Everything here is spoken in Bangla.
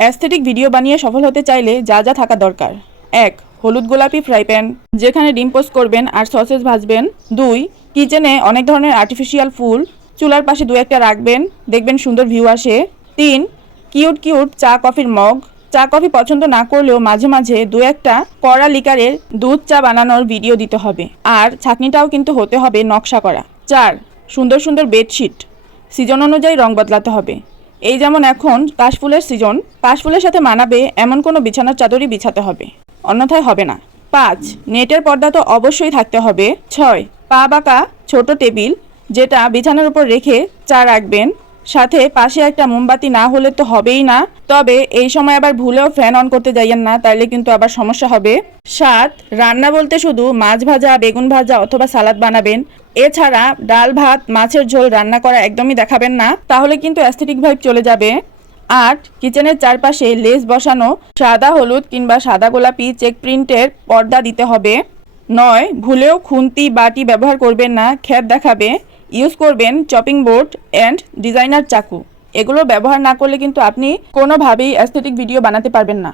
অ্যাস্থেটিক ভিডিও বানিয়ে সফল হতে চাইলে যা যা থাকা দরকার: 1. হলুদ গোলাপি ফ্রাই প্যান, যেখানে ডিম পোস্ট করবেন আর সসেজ ভাজবেন। 2. কিচেনে অনেক ধরনের আর্টিফিশিয়াল ফুল, চুলার পাশে 2-1টা রাখবেন, দেখবেন সুন্দর ভিউ আসে। 3. কিউট কিউট চা কফির মগ, চা কফি পছন্দ না করলেও মাঝে মাঝে 2-1টা কড়া লিকারের দুধ চা বানানোর ভিডিও দিতে হবে, আর ছাঁকনিটাও কিন্তু হতে হবে নকশা করা। 4. সুন্দর সুন্দর বেডশিট, সিজন অনুযায়ী রং বদলাতে হবে। এই যেমন এখন কাশফুলের সিজন, কাশফুলের সাথে মানাবে এমন কোনো বিছানার চাদরই বিছাতে হবে, অন্যথায় হবে না। 5. নেটের পর্দা তো অবশ্যই থাকতে হবে। 6. পা বাঁকা ছোট টেবিল, যেটা বিছানার উপর রেখে চা রাখবেন, সাথে পাশে একটা মোমবাতি না হলে তো হবেই না। তবে এই সময় আবার ভুলেও ফ্যান অন করতে যাইয়েন না, তাইলে কিন্তু আবার সমস্যা হবে। 7. রান্না বলতে শুধু মাছ ভাজা, বেগুন ভাজা অথবা সালাদ বানাবেন, এছাড়া ডাল ভাত মাছের ঝোল রান্না করা একদমই দেখাবেন না, তাহলে কিন্তু অ্যাস্থেটিক ভাইব চলে যাবে। 8. কিচেনের চারপাশে লেস বসানো সাদা হলুদ কিংবা সাদা গোলাপি চেক প্রিন্টের পর্দা দিতে হবে। 9. ভুলেও খুন্তি বাটি ব্যবহার করবেন না, খ্যাত দেখাবে। ইউজ করবেন চপিং বোর্ড অ্যান্ড ডিজাইনার চাকু। এগুলো ব্যবহার না করলে কিন্তু আপনি কোনোভাবেই অ্যাস্থেটিক ভিডিও বানাতে পারবেন না।